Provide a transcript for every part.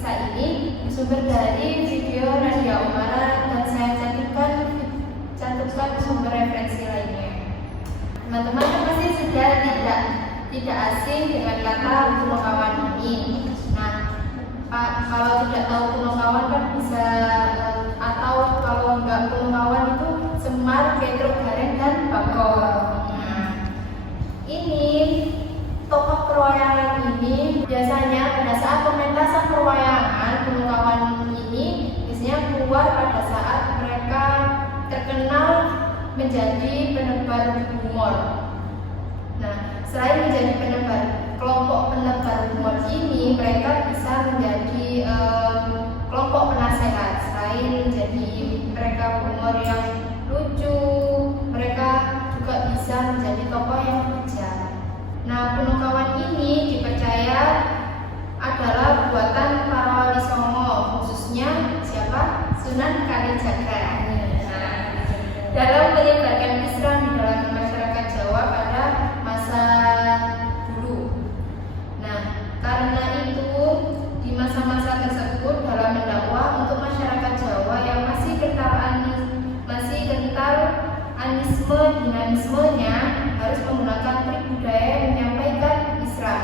kisah ini bersumber dari video Radia Umara dan saya cantumkan sumber referensi lainnya. Teman-teman pasti sudah tidak asing dengan kata Punokawan ini. Nah, kalau tidak tahu Punokawan kan bisa atau kalau enggak Punokawan itu Semar, Petruk, Gareng, dan Bagong. Nah, ini tokoh perwayangan ini biasanya pada saat pementasan perwayangan Punokawan ini biasanya keluar pada saat mereka terkenal menjadi penebar humor. Nah, selain menjadi kelompok penebar humor ini, mereka bisa menjadi kelompok penasehat. Selain menjadi mereka humor yang lucu, mereka juga bisa menjadi tokoh yang bijak. Nah, Punokawan ini dipercaya adalah buatan para wali songo, khususnya siapa? Sunan Kalijaga. Dalam menyebarkan Islam di dalam masyarakat Jawa pada masa dulu. Nah, karena itu di masa-masa tersebut dalam mendakwah untuk masyarakat Jawa yang masih kental anisme dinamismenya harus menggunakan trik budaya yang menyampaikan Islam.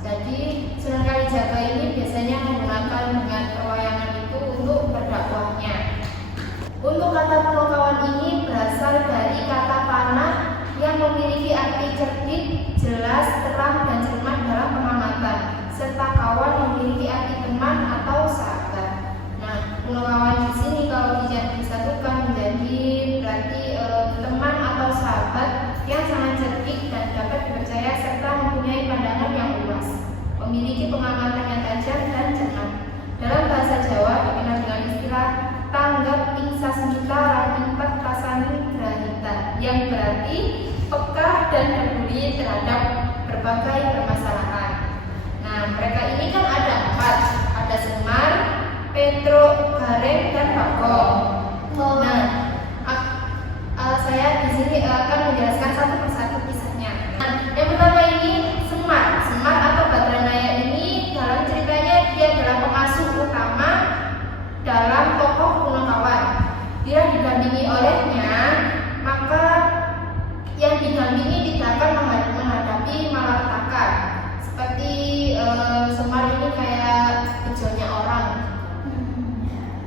Jadi Sunan Kalijaga ini biasanya menggunakan dengan perwayangan itu untuk berdakwahnya. Untuk kata Punokawan ini berasal dari kata panah yang memiliki arti cerdik, jelas, terang, dan cermat dalam pengamatan, serta kawan yang memiliki arti teman atau sahabat. Nah, Punokawan di sini kalau disatukan menjadi berarti teman atau sahabat yang sangat cerdik dan dapat dipercaya serta mempunyai pandangan yang luas, memiliki pengamatan yang tajam dan cermat. Dalam bahasa Jawa dikenal dengan istilah tanggap ingsa semita ranimpat kasani granita, yang berarti peka dan peduli terhadap berbagai permasalahan. Nah, mereka ini kan ada 4, ada Semar, Petruk, Gareng, dan Bagong. Nah, saya di sini akan menjelaskan satu persatu kisahnya. Nah, yang pertama ini Semar atau Badranaya ini dalam ceritanya dia adalah pengasuh utama dalam tokoh Punokawan. Dia didampingi olehnya, maka yang didampingi tidak akan menghadapi malapetaka. Seperti Semar ini kayak bejonya orang.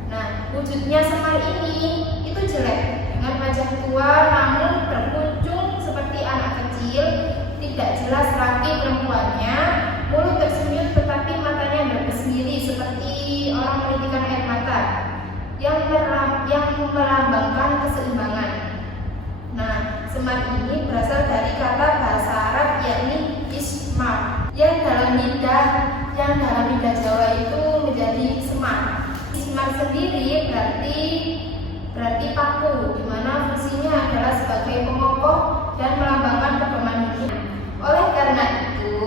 Nah, wujudnya Semar ini itu jelek, dengan wajah tua namun berkunjung seperti anak kecil, tidak jelas laki perempuannya, mulut tersenyum tetapi matanya bersendiri seperti orang menitikan air mata yang melambangkan keseimbangan. Nah, Semar ini berasal dari kata bahasa Arab yakni ismar, yang dalam lidah Jawa itu menjadi semar. Ismar sendiri berarti paku, di mana fungsinya adalah sebagai pengokoh dan melambangkan pedoman hidup. Oleh karena itu,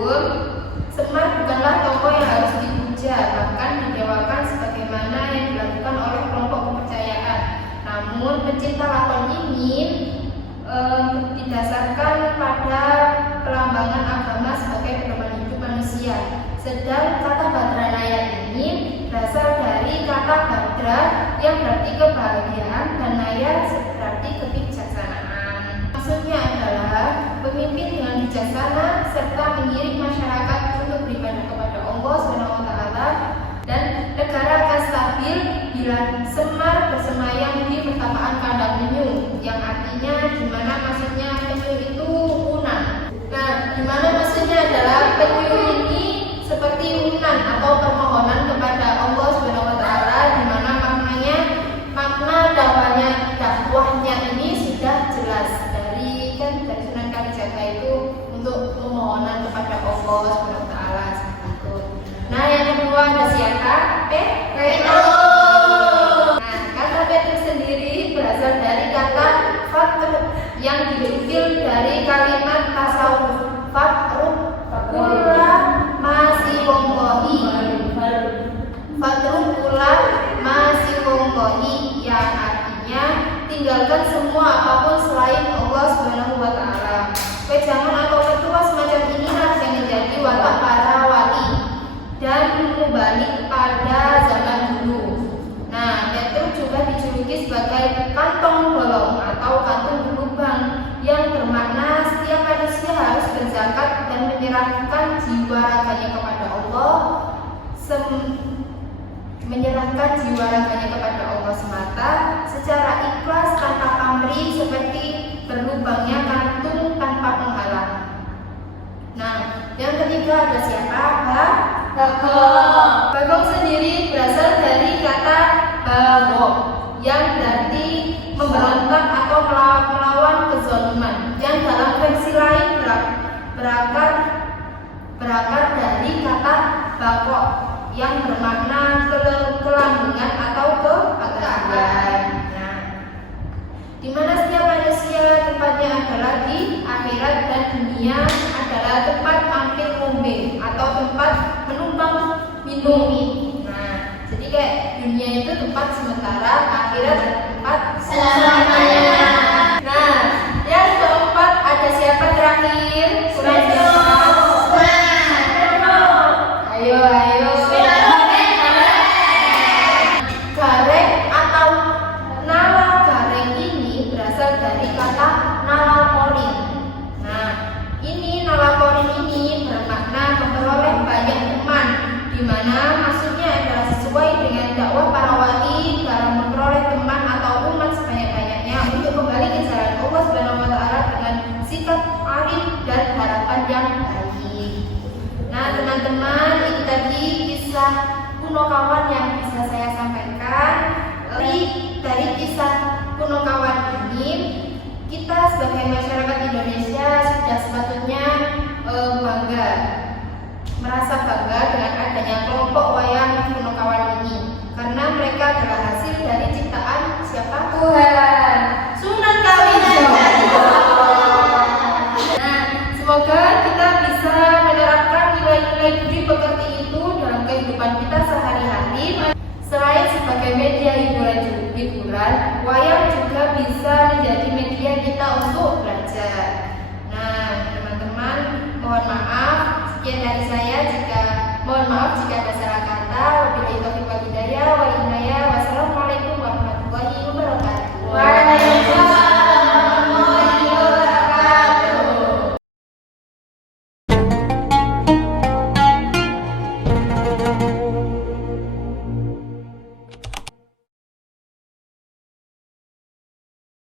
Semar bukanlah tokoh yang harus dipuja, bahkan didewakan sebagaimana yang dilakukan oleh kelompok kepercayaan. Namun pecinta lakon ini didasarkan pada pelambangan agama sebagai pedoman hidup manusia. Sedang kata Badranaya ini berasal dari kata Badra yang berarti kebahagiaan dan Naya berarti kebijaksanaan. Maksudnya adalah pemimpin dengan bijaksana serta mengiring masyarakat untuk beribadah kepada Allah SWT, dan negara akan stabil bila Semar bersemayam di pertapaan Kandang Penyu, yang artinya dimana maksudnya penyu itu unang. Nah, dimana maksudnya adalah penyu ini seperti unan atau permohonan kepada Allah SWT, dimana makna dakwahnya ini sudah jelas dari Sunan Kalijaga itu untuk permohonan kepada Allah SWT seperti itu. Nah, yang kedua ada siapa? Petruk. Nah, kata Petruk sendiri berasal dari kata fatruk yang diambil dari kalimat tasawuf fatruk kula masih wongkohi. Fatruk kula masih wongkohi, yang artinya tinggalkan semua apapun selain Allah Subhanahu wa Ta'ala. Wejangan atau ketua semacam inilah yang menjadi watak para wali dan mubalik pada menyerahkan jiwa raganya kepada Allah semata secara ikhlas tanpa pamrih seperti berlubangnya kantung tanpa penghalang. Nah, yang ketiga ada siapa? Bagong. Bagong sendiri berasal dari kata bagong yang berarti memberontak atau melawan kezaliman, yang dalam versi lain berakar dari kata bakok yang bermakna kelanggengan atau keagamaan. Nah, di mana setiap manusia tempatnya adalah di akhirat dan dunia adalah tempat mampir ngombe atau tempat menumpang minum. Nah, jadi kayak dunia itu tempat sementara, akhirat tempat selamanya. Nah, yang keempat ada siapa terakhir? Ayo. Gareng atau nala gareng ini berasal dari kata nalakorin. Nah, ini nalakorin ini bermakna memperoleh banyak teman, di mana maksudnya adalah sesuai dengan dakwah para wali dalam memperoleh teman atau umat sebanyak-banyaknya untuk kembali ke jalan Allah Subhanahu wa taala dengan sikap arif dan harapan yang baik. Nah, teman-teman, itu tadi kisah kuno kawan yang bisa saya sampaikan. Dari kisah kuno kawan ini, kita sebagai masyarakat Indonesia sudah sepatutnya merasa bangga dengan adanya kelompok wayang kuno kawan ini, karena mereka adalah hasil dari ciptaan siapa? Tuhan, Sunan Kalijaga. Nah, semoga kita bisa menerapkan nilai-nilai budi pekerti itu dalam kehidupan kita sehari-hari. Selain sebagai media hiburan, wayang juga bisa menjadi media kita untuk belajar.